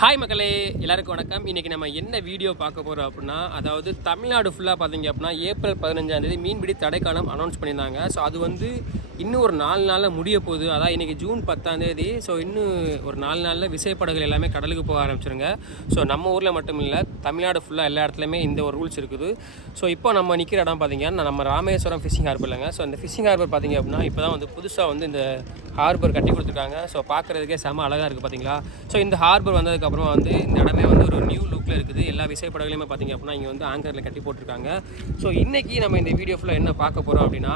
Hi மக்களே, எல்லாருக்கும் வணக்கம். இன்றைக்கி நம்ம என்ன வீடியோ பார்க்க போகிறோம் அப்படின்னா, அதாவது தமிழ்நாடு ஃபுல்லாக பார்த்தீங்க அப்படின்னா ஏப்ரல் 15ஆம் மீன்பிடி தடைக்காலம் அனௌன்ஸ் பண்ணியிருந்தாங்க. ஸோ அது இன்னும் ஒரு 4 நாளில் முடிய போகுது. அதாவது இன்றைக்கி ஜூன் 10ஆம். ஸோ இன்னும் ஒரு 4 நாளில் விசைப்படகுகள் எல்லாமே கடலுக்கு போக ஆரம்பிச்சிருங்க. ஸோ நம்ம ஊரில் மட்டும் இல்லை, தமிழ்நாடு ஃபுல்லாக எல்லா இடத்துலையுமே இந்த ஒரு ரூல்ஸ் இருக்குது. ஸோ இப்போ நம்ம நிற்கிற இடம் பார்த்திங்கன்னா நம்ம ராமேஸ்வரம் ஃபிஷிங் ஹார்பர் இல்லைங்க. ஸோ அந்த ஃபிஷிங் ஹார்பர் பார்த்திங்க அப்படின்னா இப்போ தான் புதுசாக இந்த ஹார்பர் கட்டி கொடுத்துருக்காங்க. ஸோ பார்க்குறதுக்கே செம அழகாக இருக்குது பார்த்தீங்களா. ஸோ இந்த ஹார்பர் வந்ததுக்கப்புறமா இந்த இடமே ஒரு நியூ லுக்கில் இருக்குது. எல்லா விசைப்படகுலையுமே பார்த்திங்க அப்படின்னா இங்கே ஆங்கரில் கட்டி போட்டிருக்காங்க. ஸோ இன்றைக்கி நம்ம இந்த வீடியோ ஃபுல்லாக என்ன பார்க்க போகிறோம் அப்படின்னா,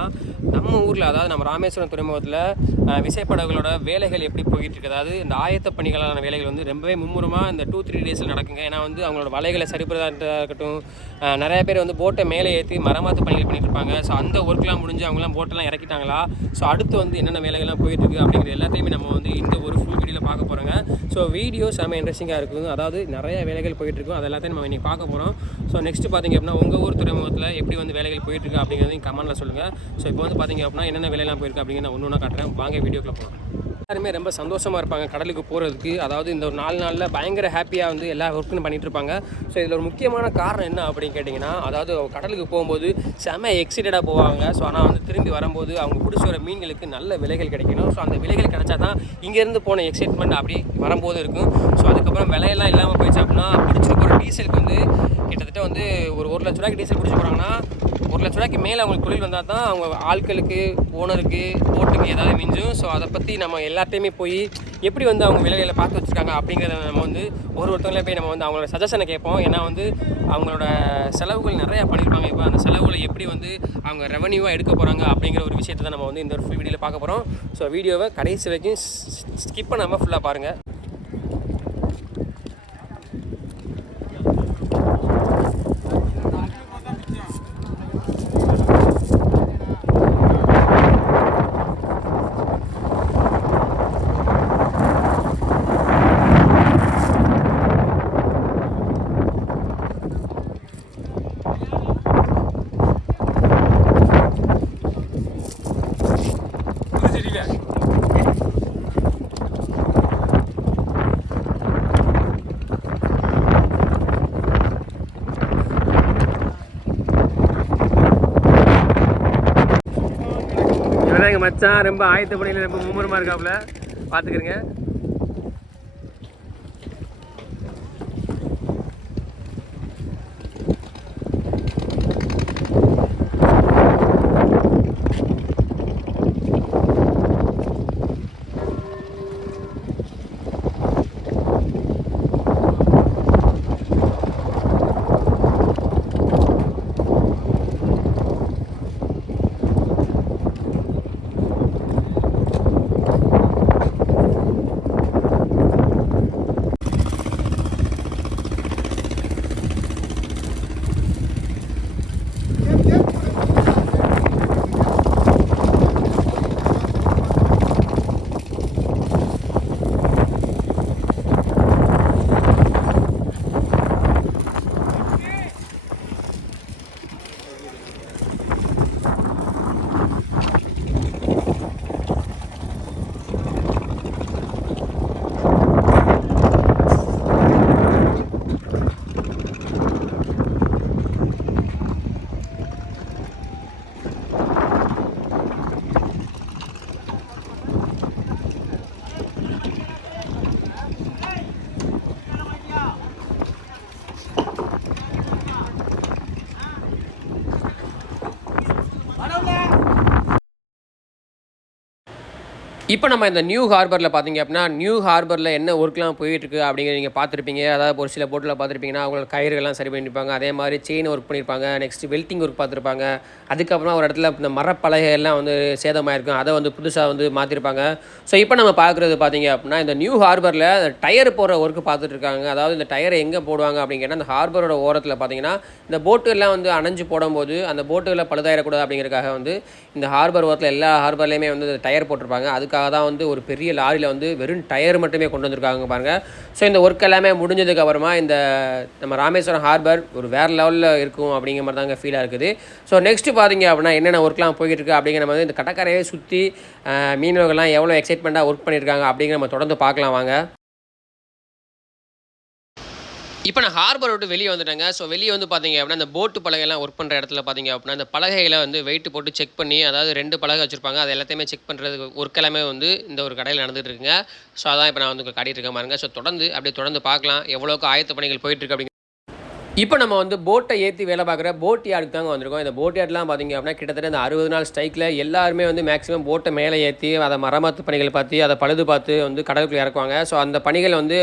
நம்ம ஊரில் அதாவது நம்ம ராமேஸ்வரம் துறைமுகத்தில் விசைப்படகுகளோட வேலைகள் எப்படி போயிட்டு இருக்குது. அதாவது இந்த ஆயத்த பணிகளான வேலைகள் ரொம்பவே மும்முரமாக இந்த 2-3 டேஸில் நடக்குங்க. ஏன்னா அவங்களோட வலைகளை சரிப்படுறதா இருக்கட்டும், நிறைய பேர் போட்டை மேலே ஏற்றி மரமாற்று பணிகள் பண்ணிட்டு இருப்பாங்க. ஸோ அந்த ஒர்க்லாம் முடிஞ்சு அவங்களாம் போட்டெல்லாம் இறக்கிட்டாங்களா, ஸோ அடுத்து என்னென்ன வேலைகள்லாம் போயிட்டு அப்படிங்கிற எல்லாத்தையுமே நம்ம இந்த ஒரு ஃபுல் வீடியோவில் பார்க்க போகிறோங்க. ஸோ வீடியோ செம்ம இன்ட்ரெஸ்டிங்காக இருக்குது. அதாவது நிறைய வேலைகள் போயிட்டுருக்கும், அது எல்லாத்தையும் நம்ம இன்றைக்கி பார்க்க போகிறோம். ஸோ நெக்ஸ்ட்டு பார்த்திங்க அப்படின்னா உங்கள் ஊர் துறைமுகத்தில் எப்படி வேலைகள் போயிட்டுருக்கு அப்படிங்கிறதையும் கமெண்ட்டில் சொல்லுங்கள். ஸோ இப்போ பார்த்திங்க அப்படின்னா என்னென்ன வேலையெல்லாம் போயிருக்கு அப்படிங்கிற நான் ஒன்று காட்டுறேன். வாங்க வீடியோக்குள்ள போகலாம். எல்லாருமே ரொம்ப சந்தோஷமாக இருப்பாங்க கடலுக்கு போகிறதுக்கு. அதாவது இந்த ஒரு 4 நாளில் பயங்கர ஹாப்பியாக எல்லா ஒர்க்கும் பண்ணிகிட்டு இருப்பாங்க. ஸோ இதில் ஒரு முக்கியமான காரணம் என்ன அப்படின்னு கேட்டிங்கன்னா, அதாவது கடலுக்கு போகும்போது செம்ம எக்ஸைட்டடாக போவாங்க. ஸோ ஆனால் திரும்பி வரும்போது அவங்க பிடிச்சி வர மீன்களுக்கு நல்ல விலைகள் கிடைக்கணும். ஸோ அந்த விலைகள் கிடைச்சா தான் இங்கேருந்து போன எக்ஸைட்மெண்ட் அப்படி வரும்போது இருக்கும். ஸோ அதுக்கப்புறம் விலையெல்லாம் இல்லாமல் போயிடுச்சு அப்படின்னா பிடிச்சிட்டு போகிற டீசலுக்கு கிட்டத்தட்ட ஒரு 1 லட்ச ரூபாய்க்கு டீசல் பிடிச்சி போகிறாங்கன்னா 1 லட்ச ரூபாய்க்கு மேலே அவங்களுக்கு தொழில் வந்தால் தான் அவங்க ஆட்களுக்கு, ஓனருக்கு, போட்டுக்கு ஏதாவது மிஞ்சும். ஸோ அதை பற்றி நம்ம எல்லாத்தையுமே போய் எப்படி அவங்க விலைகளை பார்த்து வச்சுருக்காங்க அப்படிங்கிறத நம்ம ஒருத்தவங்களே போய் நம்ம அவங்களோட சஜஷனை கேட்போம். ஏன்னா அவங்களோட செலவுகள் நிறையா பண்ணியிருப்பாங்க. இப்போ அந்த செலவுகளை எப்படி அவங்க ரெவன்யூவாக எடுக்க போகிறாங்க அப்படிங்கிற ஒரு விஷயத்தை தான் நம்ம இந்த ஒரு ஃபுல் வீடியோவில் பார்க்க போகிறோம். ஸோ வீடியோவை கடைசி வரைக்கும் ஸ்கிப் பண்ணாமல் ஃபுல்லாக பாருங்கள். எங்கள் மச்சான் ரொம்ப ஆயத்த பணியில் ரொம்ப மும்முரமாக இருக்காப்புல, பார்த்துக்கிறங்க. இப்போ நம்ம இந்த நியூ ஹார்பரில் பார்த்திங்க அப்படின்னா, நியூ ஹார்பரில் என்ன ஒர்க்லாம் போயிட்டுருக்கு அப்படிங்கிற நீங்கள் பார்த்துருப்பீங்க. அதாவது ஒரு சில போட்டில் பார்த்துருப்பீங்கன்னா அவங்களோட கயிறுகள்லாம் சரி பண்ணியிருப்பாங்க. அதே மாதிரி செயின் ஒர்க் பண்ணியிருப்பாங்க. நெக்ஸ்ட் வெல்டிங் ஒர்க் பார்த்துருப்பாங்க. அதுக்கப்புறமா ஒரு இடத்துல இந்த மரப்பலகையெல்லாம் சேதமாயிருக்கும், அதை புதுசாக மாற்றிருப்பாங்க. ஸோ இப்போ நம்ம பார்க்குறது பார்த்திங்க அப்படின்னா, இந்த நியூ ஹார்பரில் டயர் போடுற ஒர்க்கு பார்த்துட்ருக்காங்க. அதாவது இந்த டயரை எங்கே போடுவாங்க அப்படிங்கன்னா, அந்த ஹார்பரோட ஓரத்தில் பார்த்திங்கன்னா இந்த போட்டுகள்லாம் அணைஞ்சு போடும்போது அந்த போட்டுகளை பழுதாயிடக்கூடாது அப்படிங்கிறதுக்காக இந்த ஹார்பர் ஓரத்தில் எல்லா ஹார்பர்லேயுமே டயர் போட்டிருப்பாங்க. அதுக்காக தான் ஒரு பெரிய லாரியில் வெறும் டயர் மட்டுமே கொண்டு வந்திருக்காங்க பாருங்கள். ஸோ இந்த ஒர்க் எல்லாமே முடிஞ்சதுக்கு அப்புறமா நம்ம ராமேஸ்வரம் ஹார்பர் ஒரு வேறு லெவலில் இருக்கும் அப்படிங்கிற மாதிரி தாங்க ஃபீலாக இருக்குது. ஸோ நெக்ஸ்ட்டு பார்த்திங்க அப்படின்னா என்னென்ன ஒர்க்லாம் போய்கிட்டு இருக்குது அப்படிங்கிற மாதிரி இந்த கடற்கரையை சுற்றி மீனவர்கள்லாம் எவ்வளோ எக்ஸைட்மெண்ட்டாக ஒர்க் பண்ணியிருக்காங்க அப்படிங்கிற நம்ம தொடர்ந்து பார்க்கலாம் வாங்க. இப்போ நான் ஹார்பர் விட்டு வெளியே வந்துட்டேங்க. ஸோ வெளியே வந்து பார்த்தீங்க அப்படின்னா, அந்த போட்டு பலகைலாம் ஒர்க் பண்ணுற இடத்துல பார்த்தீங்க அப்படின்னா, அந்த பலகைகளை வந்து வெயிட் போட்டு செக் பண்ணி, அதாவது 2 பலகை வச்சிருப்பாங்க. அது எல்லாத்தையுமே செக் பண்ணுறதுக்கு ஒர்க் எல்லாமே வந்து இந்த ஒரு கடையில் நடந்துட்டு இருக்குங்க. ஸோ அதான் இப்போ நான் வந்து காட்டிட்டு இருக்கேன் பாருங்க. ஸோ தொடர்ந்து பார்க்கலாம் எவ்வளோக்கு ஆயத்த பணிகள் போயிட்டு இருக்கு அப்படிங்க. இப்போ நம்ம வந்து போட்டை ஏற்றி வேலை பார்க்குற போட் யார்டுக்கு தாங்க வந்திருக்கோம். இந்த போட் யார்ட்லாம் பார்த்திங்க அப்படின்னா கிட்டத்தட்ட இந்த 60 நாள் ஸ்ட்ரைக்கில் எல்லாருமே வந்து மேக்ஸிமம் போட்டை மேலே ஏற்றி அதை மரமாத்து பணிகள் பார்த்து அதை பழுது பார்த்து வந்து கடலுக்குள்ளே இறக்குவாங்க. ஸோ அந்த பணிகள் வந்து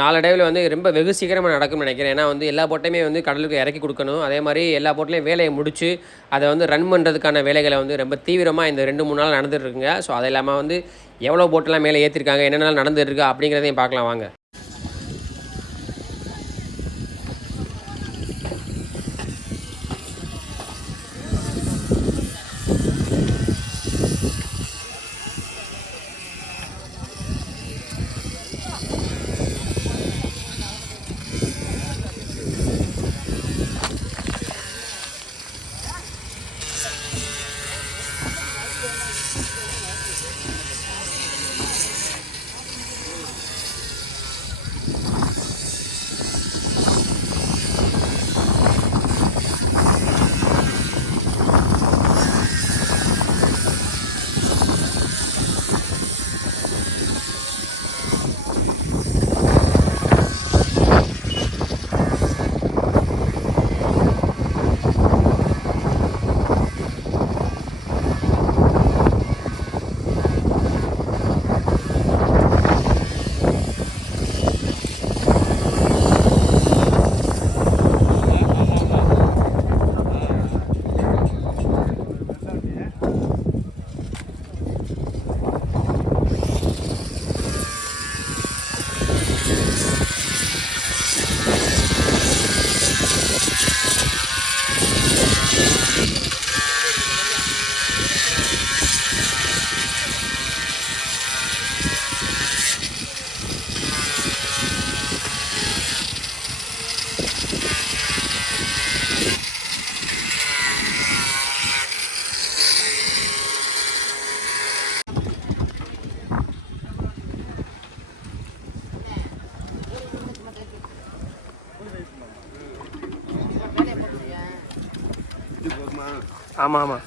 நாளடைவில் வந்து ரொம்ப வெகு சீக்கிரமாக நடக்கும்னு நினைக்கிறேன். ஏன்னா வந்து எல்லா போட்டையுமே வந்து கடலுக்கு இறக்கி கொடுக்கணும். அதே மாதிரி எல்லா போட்லேயும் வேலையை முடித்து அதை வந்து ரன் பண்ணுறதுக்கான வேலைகளை வந்து ரொம்ப தீவிரமாக இந்த 2-3 நாள் நடந்துட்டு இருக்குங்க. ஸோ அது இல்லாமல் வந்து எவ்வளோ போட்டெல்லாம் மேலே ஏற்றிருக்காங்க, என்னென்ன நடந்துட்டு இருக்கு அப்படிங்கிறதையும் பார்க்கலாம் வாங்க. ஆமாம் ஆமாம்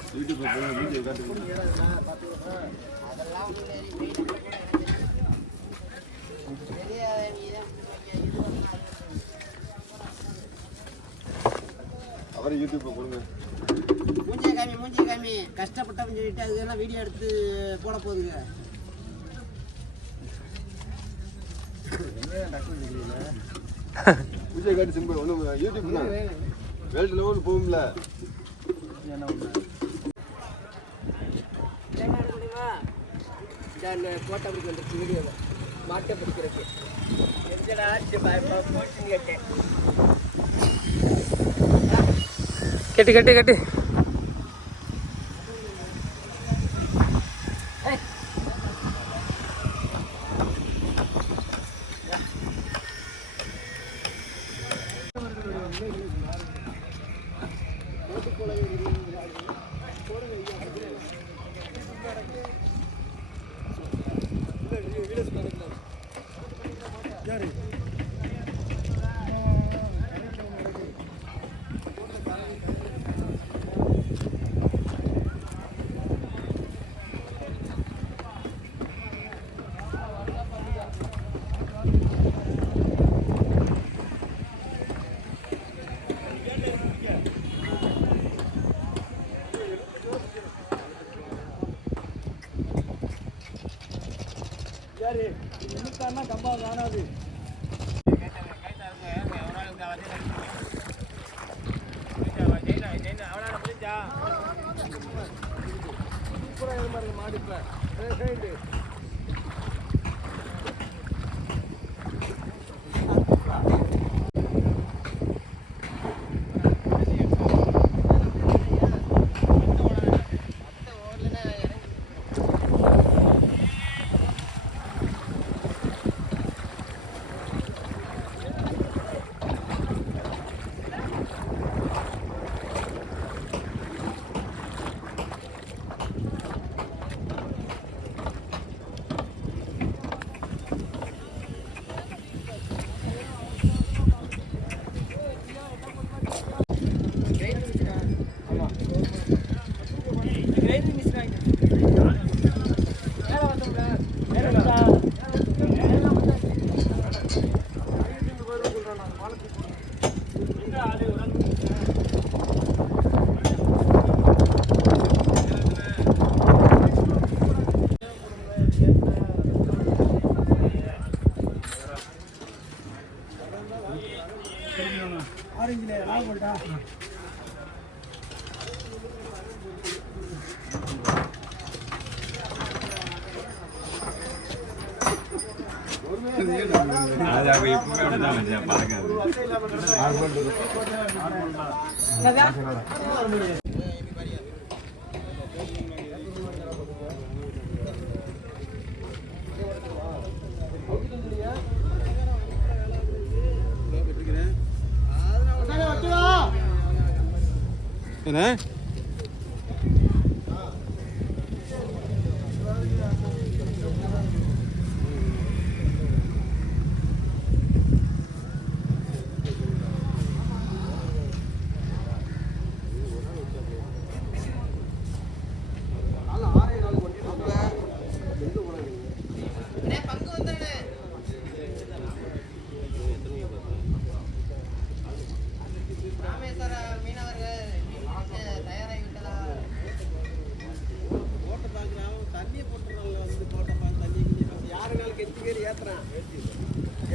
அவரை யூடியூப்ல போடுங்க. மூஞ்சிய காமி கஷ்டப்பட்டவன்னு சொல்லிட்டு அதுக்கெல்லாம் வீடியோ எடுத்து போட போகுதுங்க. பூஜை காட்டு சிம்பிள் ஒன்றும் யூடியூப் தான் வேல்டு லெவல் போகும்ல. போட்டோ பிடிக்க வந்துருச்சு வீடியோவை மாட்டை பிடிக்கிறதுக்கு கட்டு கட்டு கட்டு கம்பா காணாது. மாடிப்ப ஆரஞ்சில் லாபம் போட்டா என்ன யாருனாலும் கெஞ்சி பேர் ஏத்துறான்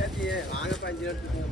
ஏற்றி வாங்கப்பா 5 எடுத்துக்கோங்க